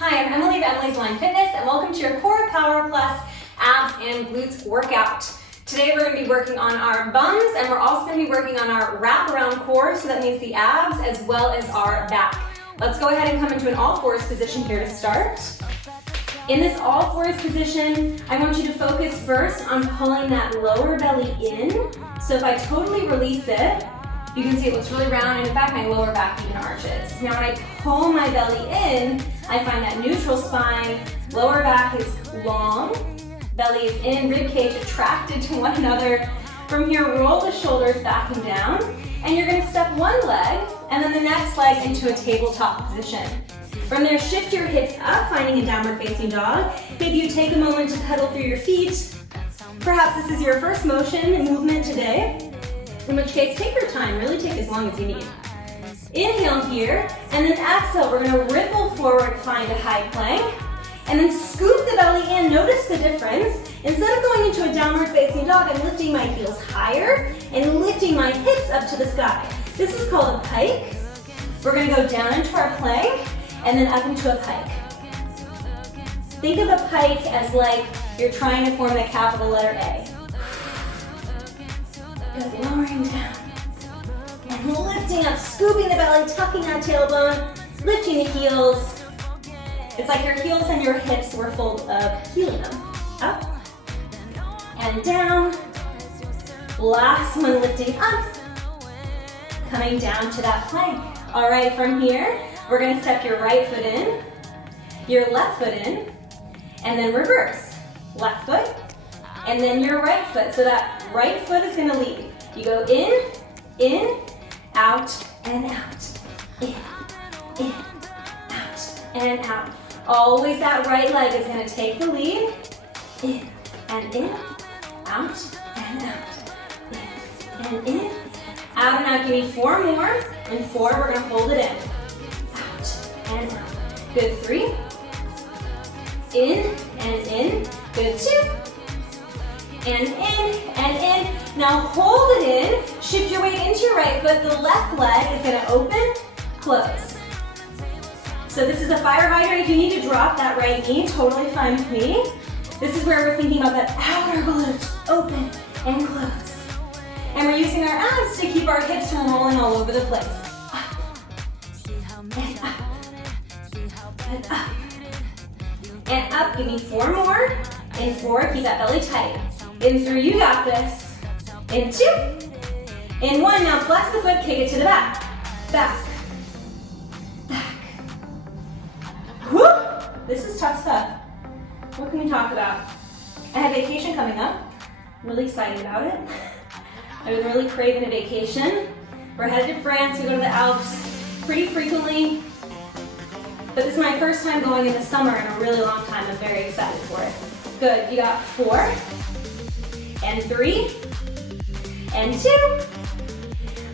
Hi, I'm Emily of Emily's Line Fitness, and welcome to your Core Power Plus Abs and Glutes workout. Today we're going to be working on our bums, and we're also going to be working on our wraparound core, so that means the abs as well as our back. Let's go ahead and come into an all fours position here to start. In this all fours position, I want you to focus first on pulling that lower belly in. So if I totally release it, you can see it looks really round, and in fact my lower back even arches. Now when I pull my belly in, I find that neutral spine, lower back is long, belly is in, rib cage attracted to one another. From here, roll the shoulders back and down, and you're gonna step one leg, and then the next leg into a tabletop position. From there, shift your hips up, finding a downward facing dog. Maybe you take a moment to pedal through your feet. Perhaps this is your first motion and movement today, in which case, take your time, really take as long as you need. Inhale here, and then exhale, we're gonna ripple forward, find a high plank, and then scoop the belly in. Notice the difference. Instead of going into a downward facing dog, I'm lifting my heels higher and lifting my hips up to the sky. This is called a pike. We're gonna go down into our plank, and then up into a pike. Think of a pike as like you're trying to form the capital letter A. Good, lowering down. And lifting up, scooping the belly, tucking that tailbone, lifting the heels. It's like your heels and your hips were full of helium. Up and down. Last one, lifting up, coming down to that plank. All right, from here, we're gonna step your right foot in, your left foot in, and then reverse. Left foot, and then your right foot. So that right foot is gonna lead. You go in, out, and out. In, out, and out. Always that right leg is gonna take the lead. In, and in, out, and out. In, and in, out and out. Give me 4 more. And 4, we're gonna hold it in. Out, and out. Good, 3. In, and in. Good, 2. And in. Now hold it in, shift your weight into your right foot. The left leg is gonna open, close. So this is a fire hydrant. If you need to drop that right knee, totally fine with me. This is where we're thinking about that outer glute, open and close. And we're using our abs to keep our hips from rolling all over the place. Up, and up, and up, and up. Give me 4 more. In 4, keep that belly tight. In 3, you got this. In 2, in 1, now flex the foot, kick it to the back. Back, back. Whew, this is tough stuff. What can we talk about? I have vacation coming up. I'm really excited about it. I've been really craving a vacation. We're headed to France, we go to the Alps pretty frequently. But this is my first time going in the summer in a really long time. I'm very excited for it. Good, you got 4, and 3, and 2.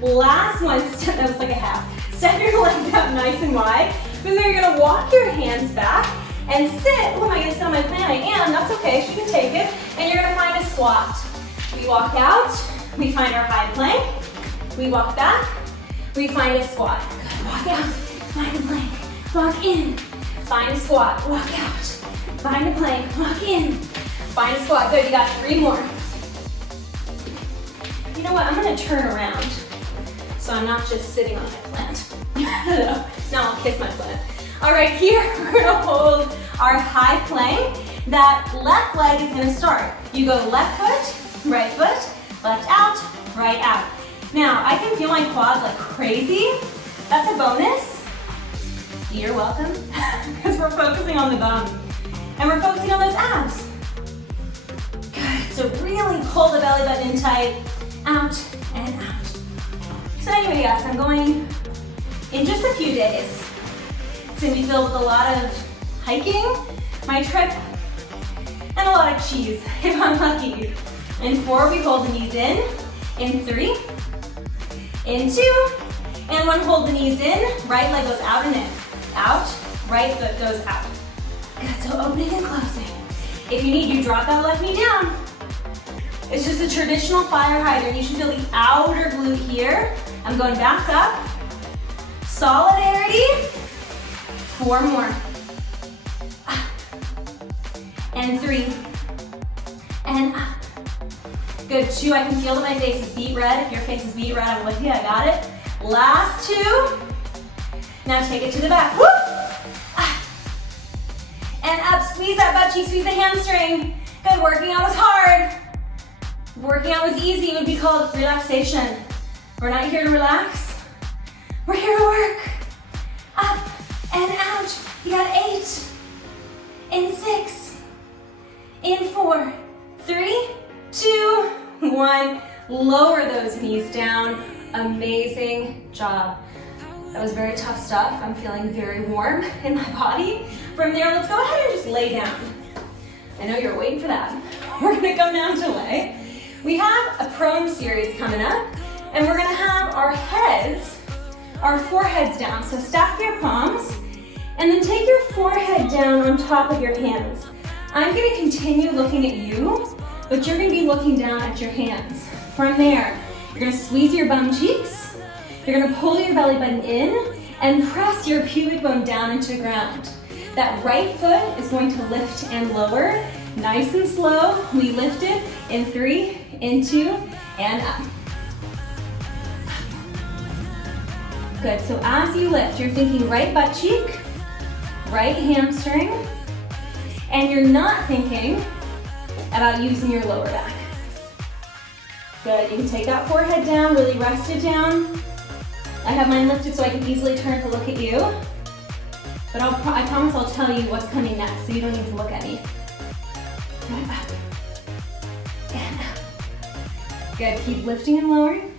Last one, that was like a half. Step your legs out nice and wide. From there, you're gonna walk your hands back and sit. Oh, am I gonna sit on my plan? I am, that's okay, she can take it. And you're gonna find a squat. We walk out, we find our high plank. We walk back, we find a squat. Good, walk out, find a plank. Walk in, find a squat, walk out. Find a plank, walk in, find a squat. Good, you got 3 more. You know what, I'm gonna turn around so I'm not just sitting on my plant. Now I'll kiss my plant. All right, here we're gonna hold our high plank. That left leg is gonna start. You go left foot, left out, right out. Now, I can feel my quads like crazy. That's a bonus. You're welcome, because we're focusing on the bum. And we're focusing on those abs. Good, so really pull the belly button in tight, out and out. So anyway, yes, I'm going in just a few days. It's gonna be filled with a lot of hiking, my trip, and a lot of cheese, if I'm lucky. In 4, we hold the knees in. In 3, in 2, and 1, hold the knees in. Right leg goes out and in. Out, right foot goes out. Good, so opening and closing. If you need, you drop that left knee down. It's just a traditional fire hydrant. You should feel the outer glute here. I'm going back up. Solidarity. 4 more. and 3, and up. Good, 2, I can feel that my face is beet red. If your face is beet red, I'm with you, I got it. Last 2. Now take it to the back. Woo! And up, squeeze that butt cheek, squeeze the hamstring. Good, working out was hard. Working out was easy, it would be called relaxation. We're not here to relax. We're here to work. Up and out. You got 8, in 6, in 4, 3, 2, 1. Lower those knees down. Amazing job. That was very tough stuff. I'm feeling very warm in my body. From there, let's go ahead and just lay down. I know you're waiting for that. We're gonna come down to lay. We have a prone series coming up, and we're gonna have our heads, our foreheads down. So stack your palms, and then take your forehead down on top of your hands. I'm gonna continue looking at you, but you're gonna be looking down at your hands. From there, you're gonna squeeze your bum cheeks. You're gonna pull your belly button in and press your pubic bone down into the ground. That right foot is going to lift and lower. Nice and slow, we lift it in 3, in 2, and up. Good, so as you lift, you're thinking right butt cheek, right hamstring, and you're not thinking about using your lower back. Good, you can take that forehead down, really rest it down. I have mine lifted so I can easily turn to look at you. But I promise I'll tell you what's coming next, so you don't need to look at me. Good, up. And up. Good, keep lifting and lowering.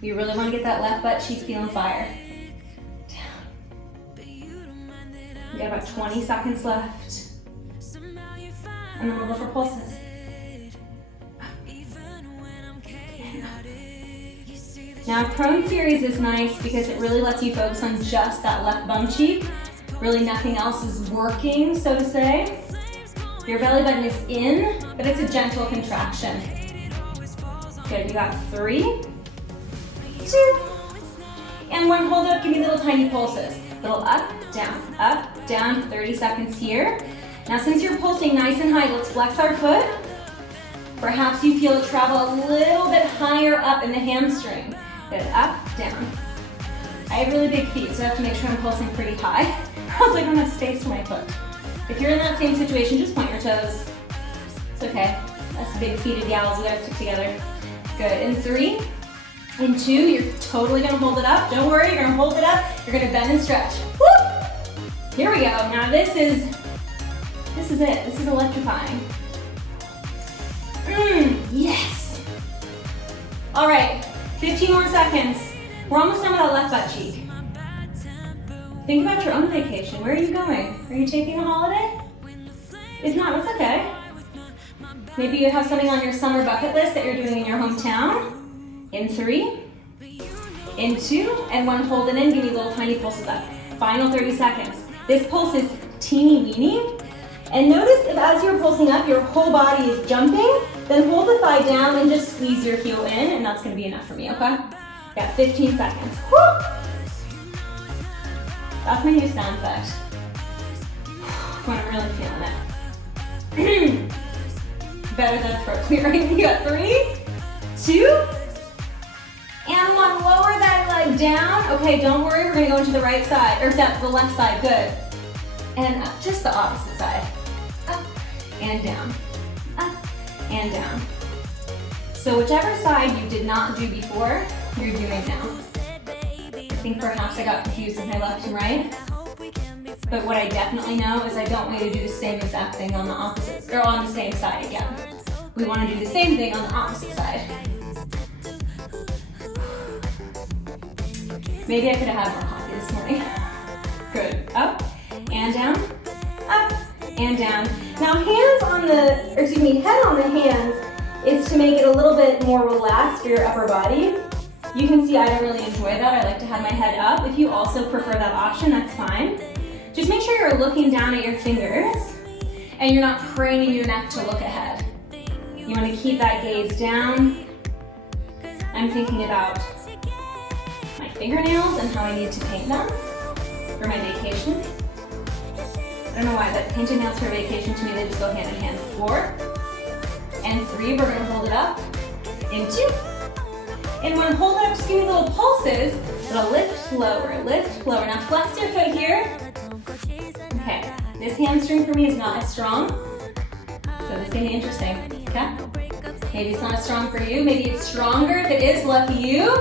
We really want to get that left butt cheek feeling fire. Down. We got about 20 seconds left. And then we'll go for pulses. Now, prone series is nice because it really lets you focus on just that left bum cheek. Really nothing else is working, so to say. Your belly button is in, but it's a gentle contraction. Good, you got 3, 2, and 1. Hold up, give me little tiny pulses. Little up, down, 30 seconds here. Now, since you're pulsing nice and high, let's flex our foot. Perhaps you feel it travel a little bit higher up in the hamstring. Good, up, down. I have really big feet, so I have to make sure I'm pulsing pretty high, or else I don't have space for my foot. If you're in that same situation, just point your toes. It's okay. That's big feeted gals, we gotta stick together. Good, in 3, in 2, you're totally gonna hold it up. Don't worry, you're gonna hold it up. You're gonna bend and stretch. Woo! Here we go. Now this is it. This is electrifying. Yes. All right, 15 more seconds. We're almost done with that left butt cheek. Think about your own vacation. Where are you going? Are you taking a holiday? If not, it's okay. Maybe you have something on your summer bucket list that you're doing in your hometown. In 3, in 2, and 1, hold it in. Give me little tiny pulses up. Final 30 seconds. This pulse is teeny weeny. And notice if as you're pulsing up, your whole body is jumping, then hold the thigh down and just squeeze your heel in, and that's gonna be enough for me, okay? Got 15 seconds. Woo! That's my new sound effect. When I'm really feeling it. Better than throat clearing. You got 3, 2, and 1. Lower that leg down. Okay, don't worry, we're gonna go into the right side, or the left side, good. And up, just the opposite side. Up and down, up and down. So whichever side you did not do before, you're doing now. I think perhaps I got confused with my left and right. But what I definitely know is I don't want you to do the same exact thing on the opposite, or on the same side again. We want to do the same thing on the opposite side. Maybe I could have had more coffee this morning. Good, up and down, up and down. Now head on the hands is to make it a little bit more relaxed for your upper body. You can see I don't really enjoy that. I like to have my head up. If you also prefer that option, that's fine. Just make sure you're looking down at your fingers and you're not craning your neck to look ahead. You want to keep that gaze down. I'm thinking about my fingernails and how I need to paint them for my vacation. I don't know why, but painted nails for vacation, to me, they just go hand in hand. 4 and 3, we're gonna hold it up. In 2. And when hold it up, just give me little pulses. It'll lift lower, lift lower. Now flex your foot here. Okay, this hamstring for me is not as strong. So this is gonna be interesting, okay? Maybe it's not as strong for you. Maybe it's stronger. If it is, lucky you.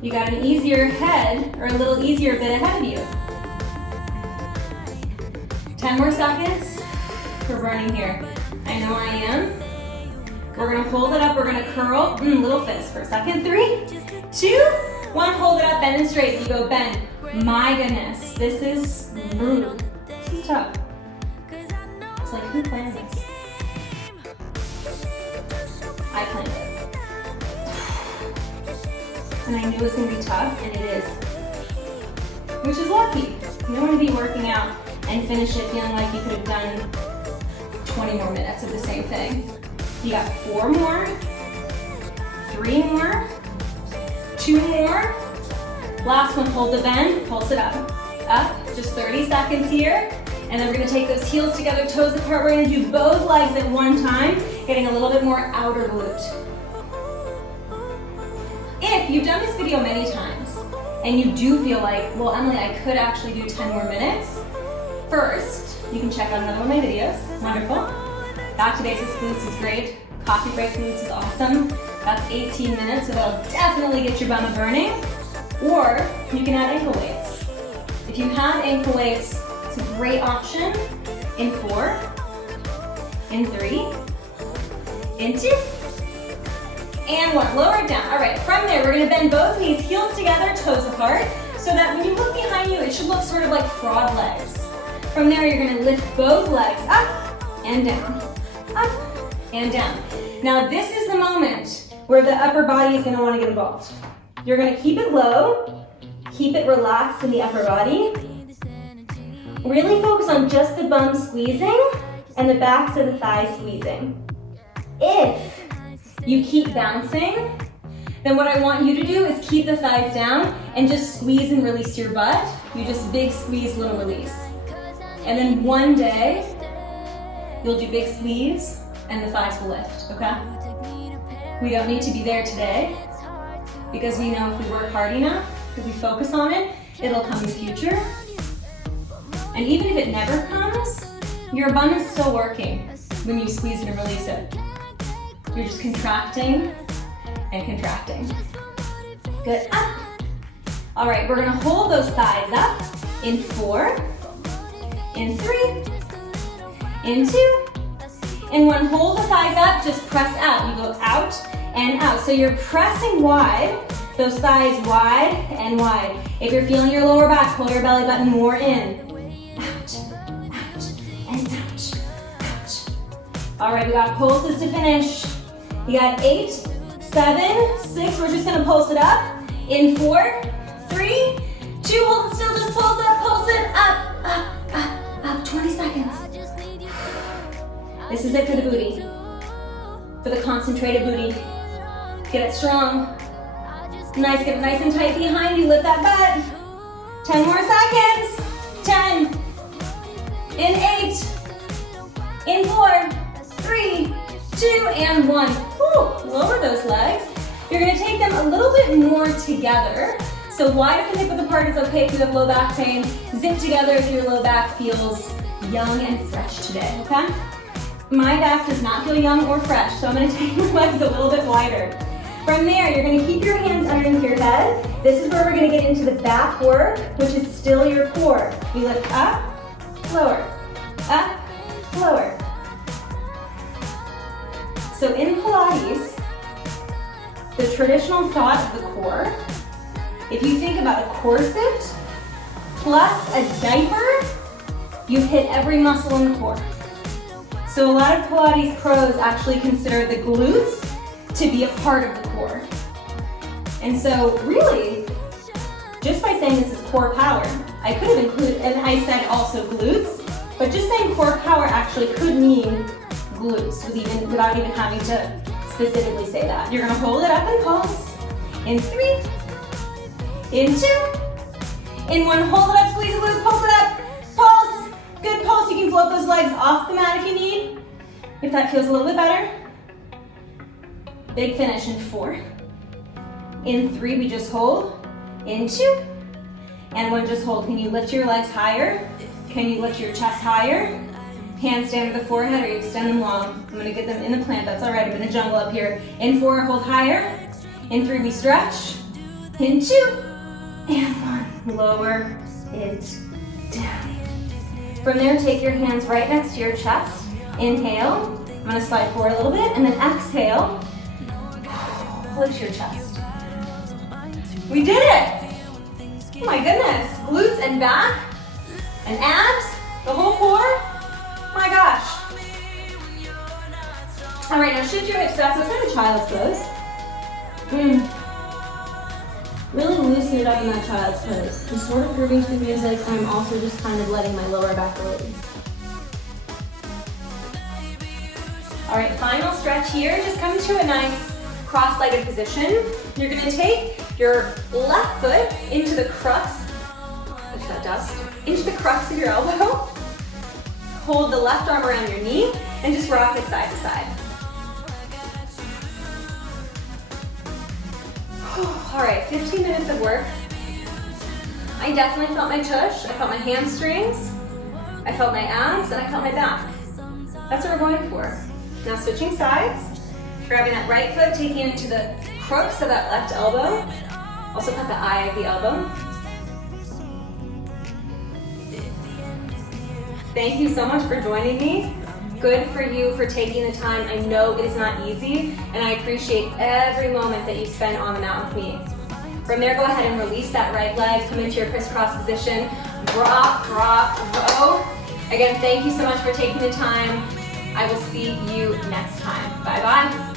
You got an easier head, or a little easier bit ahead of you. 10 more seconds. We're burning here. I know I am. We're gonna hold it up, we're gonna curl. Little fist for a second. 3, 2, 1, hold it up, bend and straight. You go bend. My goodness, this is brutal. This is tough. It's like, who planned this? I planned it. And I knew it was gonna be tough, and it is. Which is lucky. You don't wanna be working out and finish it feeling like you could have done 20 more minutes of the same thing. You got 4 more, 3 more, 2 more. Last one, hold the bend, pulse it up. Up, just 30 seconds here. And then we're gonna take those heels together, toes apart. We're gonna do both legs at one time, getting a little bit more outer glute. If you've done this video many times, and you do feel like, well, Emily, I could actually do 10 more minutes, first, you can check out another one of my videos. Wonderful. Back to basics glutes is great. Coffee break glutes is awesome. That's 18 minutes, so that'll definitely get your bum burning. Or you can add ankle weights. If you have ankle weights, it's a great option. In 4, in 3, in 2, and 1. Lower it down. All right, from there, we're gonna bend both knees, heels together, toes apart, so that when you look behind you, it should look sort of like frog legs. From there, you're gonna lift both legs up and down, up and down. Now, this is the moment where the upper body is gonna wanna get involved. You're gonna keep it low, keep it relaxed in the upper body. Really focus on just the bum squeezing and the backs of the thighs squeezing. If you keep bouncing, then what I want you to do is keep the thighs down and just squeeze and release your butt. You just big squeeze, little release. And then one day, you'll do big squeeze and the thighs will lift, okay? We don't need to be there today because we know if we work hard enough, if we focus on it, it'll come in the future. And even if it never comes, your bum is still working when you squeeze and release it. You're just contracting and contracting. Good, up. All right, we're gonna hold those thighs up in 4, in 3, in 2, in 1. Hold the thighs up, just press out. You go out and out. So you're pressing wide, those thighs wide and wide. If you're feeling your lower back, pull your belly button more in. Out, out, and out, out. All right, we got pulses to finish. You got 8, 7, 6. We're just gonna pulse it up. In 4, 3, 2. Hold it still, just pulse it up, up, up, up. 20 seconds. This is it for the booty. For the concentrated booty. Get it strong. Nice, get it nice and tight behind you. Lift that butt. 10 more seconds. 10. In 8. In 4, 3, 2, and 1. Whew, lower those legs. You're gonna take them a little bit more together. So wide open hip width apart is okay if you have low back pain. Zip together if your low back feels young and fresh today, okay? My back does not feel young or fresh, so I'm gonna take my legs a little bit wider. From there, you're gonna keep your hands underneath your head. This is where we're gonna get into the back work, which is still your core. We lift up, lower, up, lower. So in Pilates, the traditional thought of the core, if you think about a corset plus a diaper, you've hit every muscle in the core. So a lot of Pilates pros actually consider the glutes to be a part of the core. And so really, just by saying this is core power, I could have included, and I said also glutes, but just saying core power actually could mean glutes without even having to specifically say that. You're gonna hold it up and pulse. In 3, in 2, in 1, hold it up, squeeze the glutes, pulse it up, pulse. Good pulse, you can if that feels a little bit better. Big finish in 4. In 3, we just hold. In 2. And 1, just hold. Can you lift your legs higher? Can you lift your chest higher? Hands stand under the forehead or you extend them long. I'm gonna get them in the plant, that's all right. I'm in the jungle up here. In 4, hold higher. In 3, we stretch. In 2, and 1. Lower it down. From there, take your hands right next to your chest. Inhale. I'm gonna slide forward a little bit, and then exhale. Lift your chest. We did it! Oh my goodness. Glutes and back, and abs, the whole core. My gosh. All right, now shift your hips back. Let's try the child's pose. Really loosen it up in that child's pose. I'm sort of grooving to the music, and I'm also just kind of letting my lower back release. All right, final stretch here. Just come to a nice cross-legged position. You're gonna take your left foot into the crux, push that dust, into the crux of your elbow. Hold the left arm around your knee and just rock it side to side. All right, 15 minutes of work. I definitely felt my tush, I felt my hamstrings, I felt my abs, and I felt my back. That's what we're going for. Now switching sides, grabbing that right foot, taking it to the crux of that left elbow. Also cut the eye of the elbow. Thank you so much for joining me. Good for you for taking the time. I know it is not easy, and I appreciate every moment that you spend on the mat with me. From there, go ahead and release that right leg, come into your crisscross position, rock, rock, row. Again, thank you so much for taking the time. I will see you next time. Bye-bye.